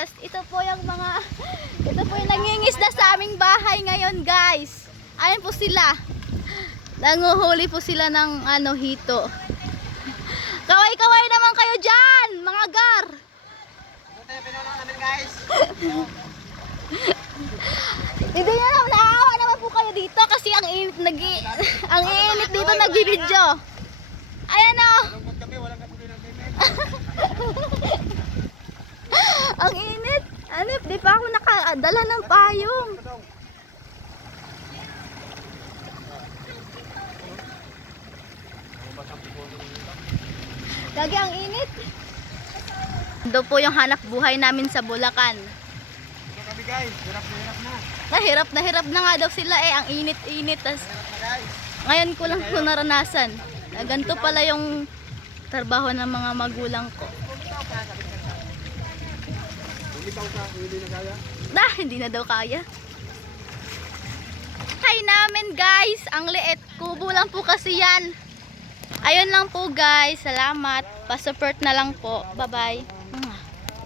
Tas ito po yung mga, ito po yung nangingisda sa aming bahay ngayon guys. Ayun po sila. Nanguhuli po sila ng ano, hito. Kaway-kaway naman kayo dyan, mga gar. Hindi nyo naman, naawa naman po kayo dito kasi ang init, ang init dito nagbibidyo. Ayan o. Ang init. Anip, di pa ako nakadala ng payong. Lagi ang init. Ito po yung hanap buhay namin sa Bulacan. Ito kami guys, hirap na. Hirap na nga daw sila eh, ang init-init. Ngayon ko lang po naranasan. Na ganito pala yung trabaho ng mga magulang ko. Hindi na daw kaya. Hi namin guys, ang liit. Kubo lang po kasi yan. Ayun lang po guys, salamat. Pa-support na lang po. Bye-bye.